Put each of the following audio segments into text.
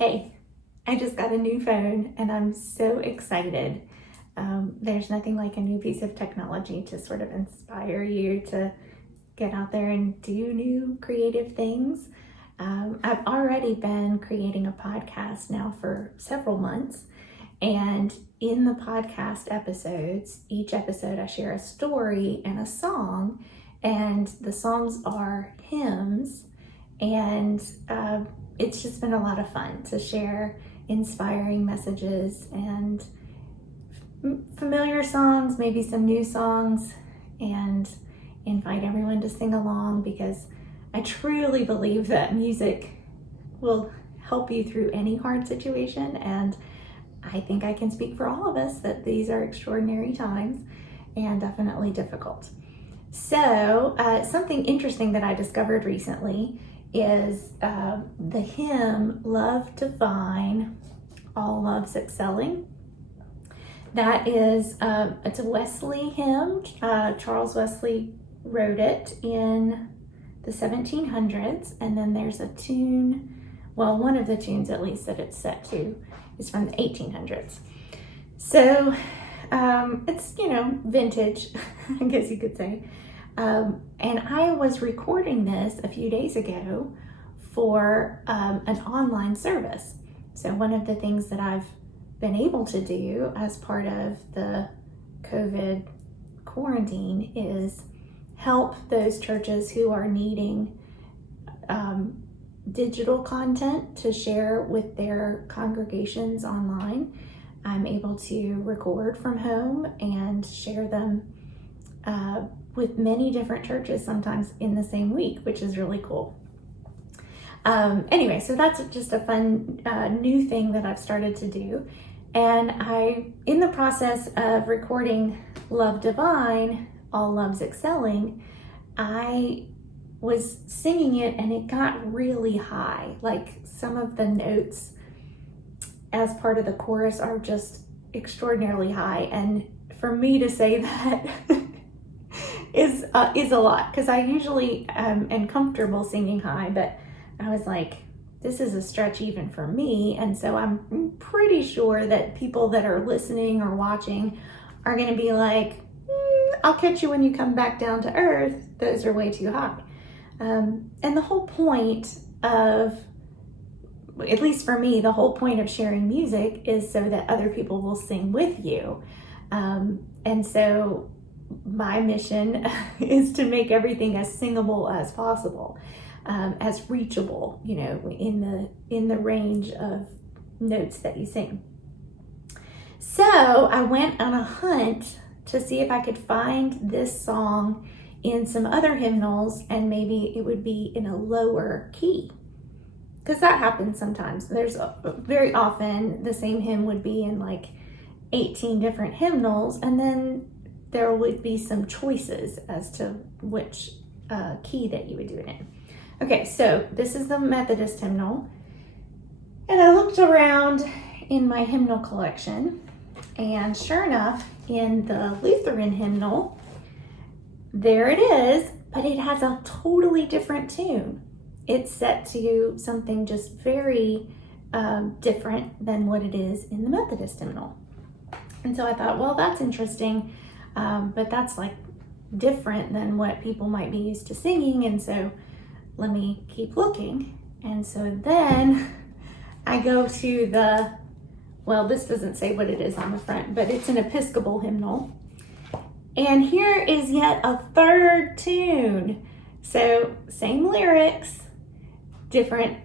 Hey, I just got a new phone and I'm so excited. There's nothing like a new piece of technology to sort of inspire you to get out there and do new creative things. I've already been creating a podcast now for several months. And in the podcast episodes, each episode I share a story and a song. And the songs are hymns. And it's just been a lot of fun to share inspiring messages and familiar songs, maybe some new songs, and invite everyone to sing along, because I truly believe that music will help you through any hard situation. And I think I can speak for all of us that these are extraordinary times and definitely difficult. So something interesting that I discovered recently is the hymn Love Divine, All Love's Excelling. That is, it's a Wesley hymn. Charles Wesley wrote it in the 1700s, and then there's a tune, well, one of the tunes at least that it's set to is from the 1800s. So it's, vintage, I guess you could say. And I was recording this a few days ago for an online service. So one of the things that I've been able to do as part of the COVID quarantine is help those churches who are needing digital content to share with their congregations online. I'm able to record from home and share them with many different churches, sometimes in the same week, which is really cool. Anyway, so that's just a fun new thing that I've started to do. And in the process of recording Love Divine, All Love's Excelling, I was singing it and it got really high. Like, some of the notes as part of the chorus are just extraordinarily high. And for me to say that is a lot, because I usually am comfortable singing high, but I was like, this is a stretch even for me. And so I'm pretty sure that people that are listening or watching are going to be like, I'll catch you when you come back down to earth. Those are way too high. And the whole point of, at least for me, the whole point of sharing music is so that other people will sing with you. And so my mission is to make everything as singable as possible, as reachable, in the range of notes that you sing. So I went on a hunt to see if I could find this song in some other hymnals, and maybe it would be in a lower key, because that happens sometimes. There's very often the same hymn would be in like 18 different hymnals, and then there would be some choices as to which key that you would do it in. Okay, so this is the Methodist hymnal. And I looked around in my hymnal collection, and sure enough, in the Lutheran hymnal, there it is, but it has a totally different tune. It's set to something just very different than what it is in the Methodist hymnal. And so I thought, well, that's interesting. But that's like different than what people might be used to singing. And so let me keep looking. And so then I go to this doesn't say what it is on the front, but it's an Episcopal hymnal. And here is yet a third tune. So same lyrics, different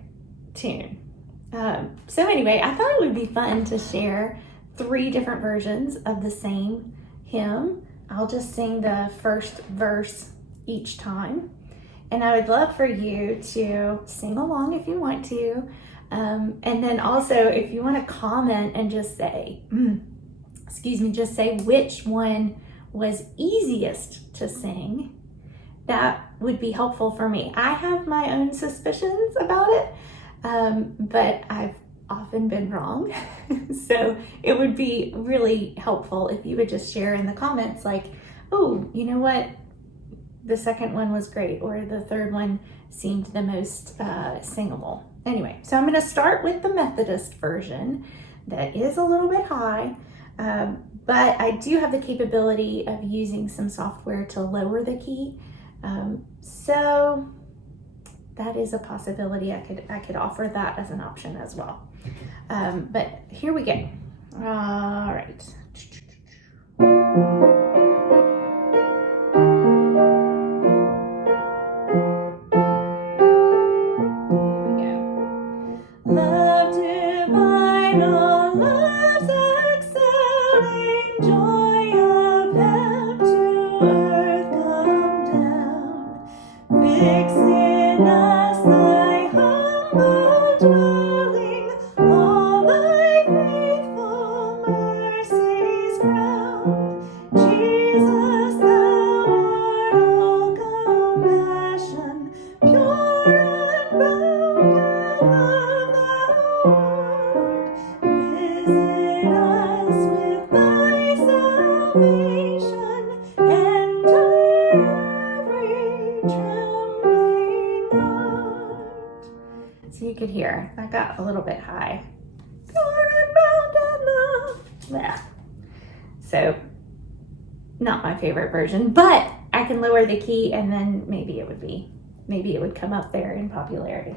tune. So anyway, I thought it would be fun to share 3 different versions of the same hymn. I'll just sing the first verse each time, and I would love for you to sing along if you want to, and then also if you want to comment and just say just say which one was easiest to sing. That would be helpful for me. I have my own suspicions about it, but I've often been wrong. So it would be really helpful if you would just share in the comments, like, oh, you know what? The second one was great, or the third one seemed the most singable. anyway, so I'm going to start with the Methodist version that is a little bit high, but I do have the capability of using some software to lower the key. So that is a possibility. I could offer that as an option as well. But here we go. All right. Love divine, all love's excelling, joy of heaven to earth come down. Fix in us thy humble dwelling, all thy faithful mercies crown. Jesus, thou art all compassion, pure unbounded love thou art. Visit us with thy salvation, enter every trembling heart. So you could hear, that got a little bit high. Pure unbounded love. Yeah. So, not my favorite version, but I can lower the key and then maybe it would come up there in popularity.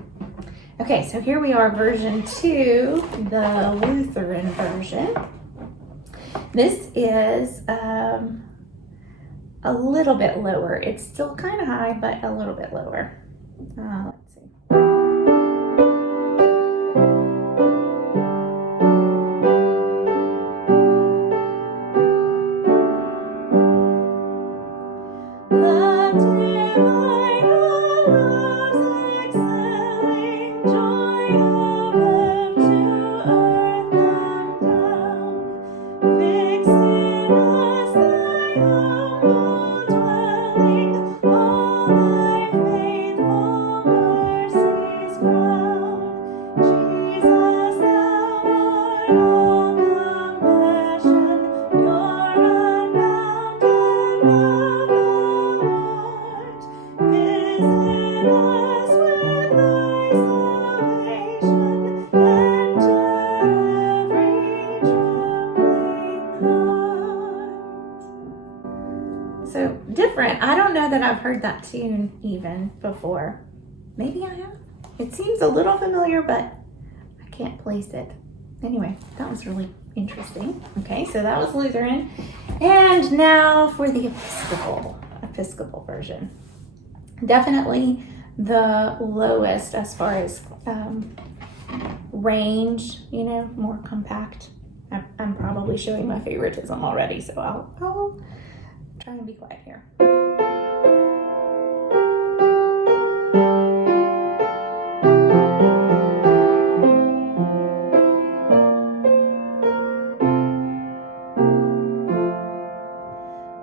Okay, so here we are, version 2, the Lutheran version. This is a little bit lower. It's still kind of high, but a little bit lower. Let's see. Love divine, all love's excelling, joy of heaven to earth come down. Fix in us thy humble dwelling, all thy faithful mercies crown. Jesus, thou art all compassion, pure unbounded love thou art. Visit us with thy salvation, enter every trembling heart. So different. I don't know that I've heard that tune even before. Maybe I have. It seems a little familiar, but I can't place it. Anyway, that was really interesting. Okay, so that was Lutheran. And now for the Episcopal version. Definitely the lowest as far as range, more compact. I'm probably showing my favoritism already, so I'll try and be quiet here.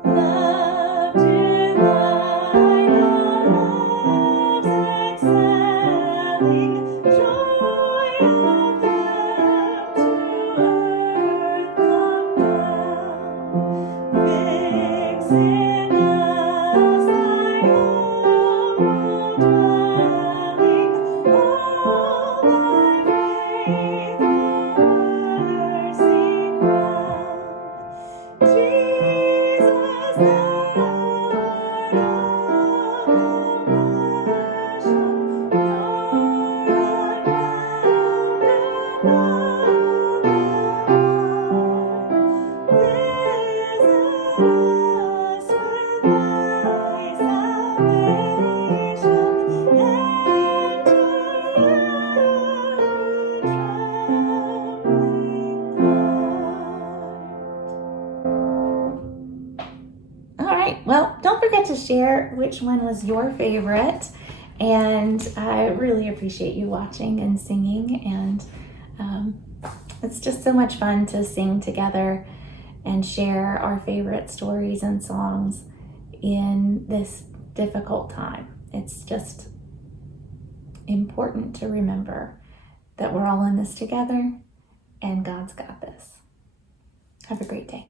Love divine, all love's excelling, joy of heaven to earth come down. Fix in us thy humble dwelling, all thy faithful mercy crown. Jesus, thou art all compassion, pure unbounded love thou art. Visit us with thy salvation, enter every trembling heart. All right, well, don't forget to share which one was your favorite, and I really appreciate you watching and singing, and it's just so much fun to sing together and share our favorite stories and songs in this difficult time. It's just important to remember that we're all in this together, and God's got this. Have a great day.